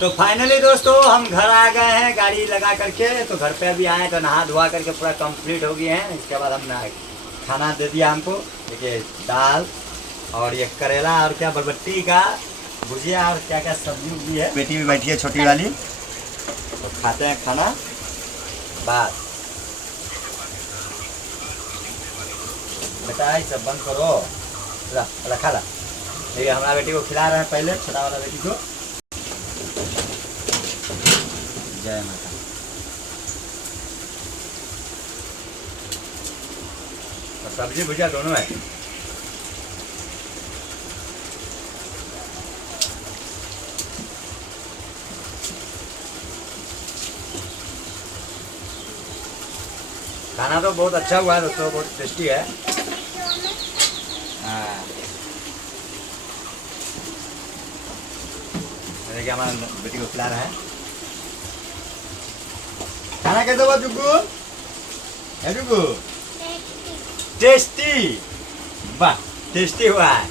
तो फाइनली दोस्तों हम घर आ गए हैं गाड़ी लगा करके। तो घर पे अभी आए तो नहा धोआ करके पूरा कंप्लीट हो गए हैं। इसके बाद हम खाना दे दिया हमको। देखिए दाल और ये करेला और क्या बरबट्टी का भुजिया और क्या क्या सब्जी उब्जी है। बेटी भी बैठी है छोटी वाली, तो खाते हैं खाना। बस बेटा ये सब बंद करो, रखा ला। देखिए हमारा बेटी को खिला रहे हैं पहले, छोटा वाला बेटी को। जय माता। और सब्जी भुजिया दोनों है। खाना तो बहुत अच्छा हुआ है दोस्तों, बहुत टेस्टी है। हाँ देखिए हमारा बेटी को खिला रहा है। खाना कैसे हुआ जुग्गू? है जुग्गू? टेस्टी। वाह टेस्टी हुआ है।